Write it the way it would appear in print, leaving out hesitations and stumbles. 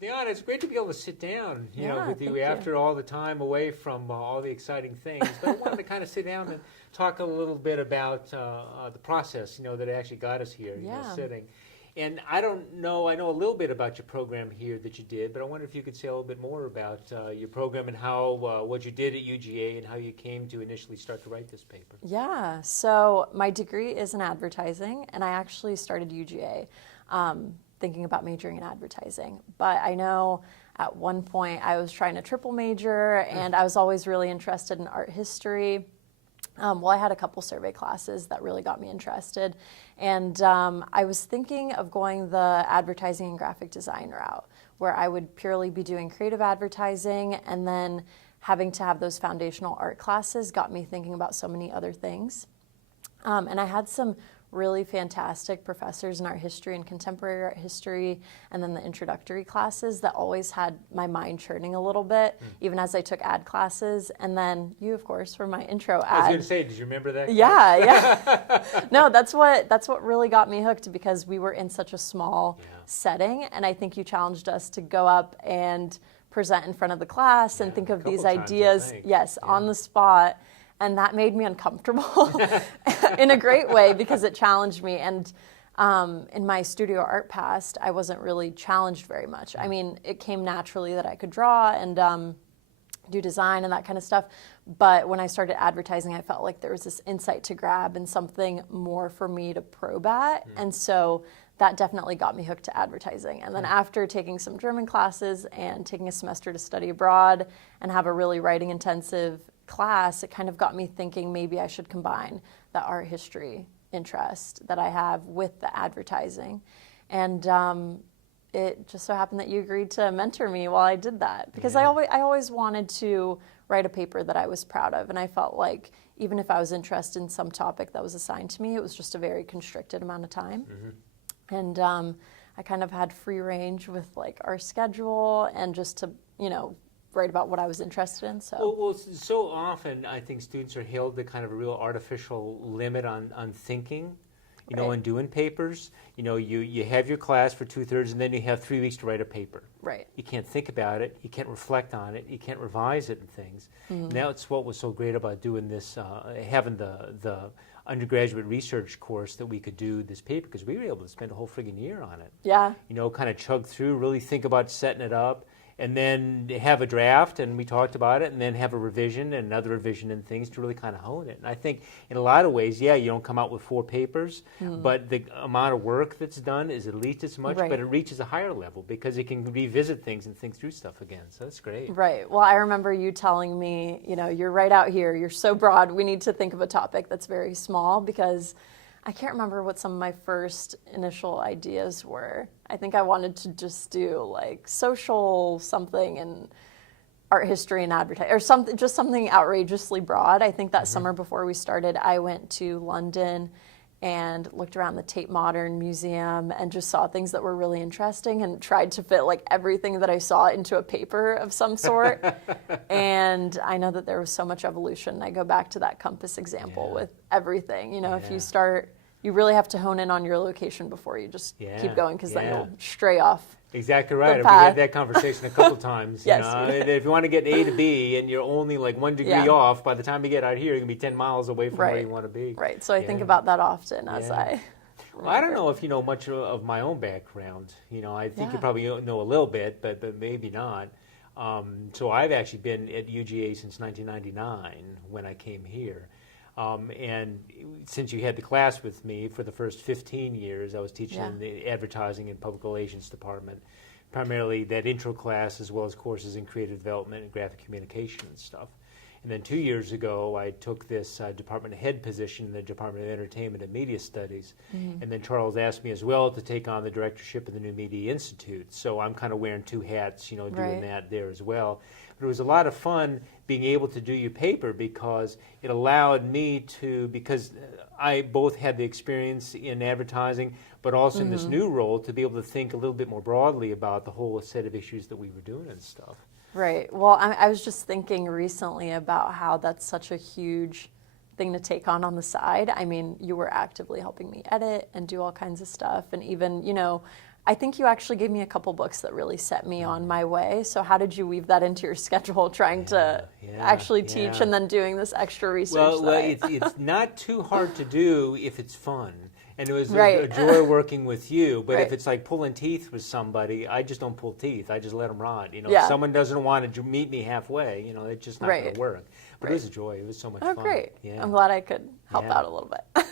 Well, Dejana, it's great to be able to sit down, with thank you after all the time away from all the exciting things. But I wanted to kind of sit down and talk a little bit about the process, that actually got us here, sitting. And I don't know, I know a little bit about your program here that you did, but I wonder if you could say a little bit more about your program and how, what you did at UGA and how you came to initially start to write this paper. Yeah, so my degree is in advertising, and I actually started UGA thinking about majoring in advertising. But I know at one point I was trying to triple major, and I was always really interested in art history. Well, I had a couple survey classes that really got me interested, and I was thinking of going the advertising and graphic design route, where I would purely be doing creative advertising, and then having to have those foundational art classes got me thinking about so many other things. And I had some really fantastic professors in art history and contemporary art history, and then the introductory classes that always had my mind churning a little bit, even as I took ad classes. And then you, of course, were my intro ad. I was going to say, did you remember that? Yeah. No, that's what really got me hooked, because we were in such a small setting, and I think you challenged us to go up and present in front of the class and think of these ideas, on the spot. And that made me uncomfortable in a great way, because it challenged me. And in my studio art past, I wasn't really challenged very much. I mean, it came naturally that I could draw and do design and that kind of stuff. But when I started advertising, I felt like there was this insight to grab and something more for me to probe at. And so that definitely got me hooked to advertising. And then after taking some German classes and taking a semester to study abroad and have a really writing intensive class, it kind of got me thinking maybe I should combine the art history interest that I have with the advertising. And it just so happened that you agreed to mentor me while I did that, because I always wanted to write a paper that I was proud of, and I felt like even if I was interested in some topic that was assigned to me, it was just a very constricted amount of time. And I kind of had free range with like our schedule and just to, write about what I was interested in. So well, so often I think students are held to kind of a real artificial limit on thinking, and doing papers. You have your class for 2/3, and then you have 3 weeks to write a paper. Right. You can't think about it. You can't reflect on it. You can't revise it and things. Now it's what was so great about doing this, having the undergraduate research course that we could do this paper, because we were able to spend a whole friggin' year on it. Yeah. Kind of chug through, really think about setting it up, and then have a draft, and we talked about it, and then have a revision and another revision and things to really kind of hone it. And I think in a lot of ways, you don't come out with 4 papers, but the amount of work that's done is at least as much, but it reaches a higher level because it can revisit things and think through stuff again. So that's great. Right. Well, I remember you telling me, you're right out here, you're so broad, we need to think of a topic that's very small, because I can't remember what some of my first initial ideas were. I think I wanted to just do like social something and art history and advertising, or something, just something outrageously broad. I think that summer before we started, I went to London and looked around the Tate Modern Museum and just saw things that were really interesting and tried to fit like everything that I saw into a paper of some sort. And I know that there was so much evolution. I go back to that compass example with everything. If you start, you really have to hone in on your location before you just keep going, because then you'll stray off. Exactly right. We've had that conversation a couple times. Yes. If you want to get A to B and you're only like 1 degree off, by the time you get out here, you're going to be 10 miles away from where you want to be. Right. So I think about that often as I Well, I don't know if you know much of my own background. I think you probably know a little bit, but maybe not. So I've actually been at UGA since 1999 when I came here. And since you had the class with me for the first 15 years, I was teaching in the advertising and public relations department, primarily that intro class, as well as courses in creative development and graphic communication and stuff. And then 2 years ago, I took this department head position in the Department of Entertainment and Media Studies. And then Charles asked me as well to take on the directorship of the New Media Institute. So I'm kind of wearing 2 hats, doing that there as well. But it was a lot of fun being able to do your paper, because it allowed me to, because I both had the experience in advertising, but also in this new role, to be able to think a little bit more broadly about the whole set of issues that we were doing and stuff. Right. Well, I was just thinking recently about how that's such a huge thing to take on the side. I mean, you were actively helping me edit and do all kinds of stuff. And even, I think you actually gave me a couple books that really set me on my way. So how did you weave that into your schedule, trying to actually teach and then doing this extra research? Well, it's not too hard to do if it's fun. And it was a joy working with you. But if it's like pulling teeth with somebody, I just don't pull teeth. I just let them rot. You know, if someone doesn't want to meet me halfway, you know, it's just not going to work. But it was a joy. It was so much fun. Oh, great. I'm glad I could help out a little bit.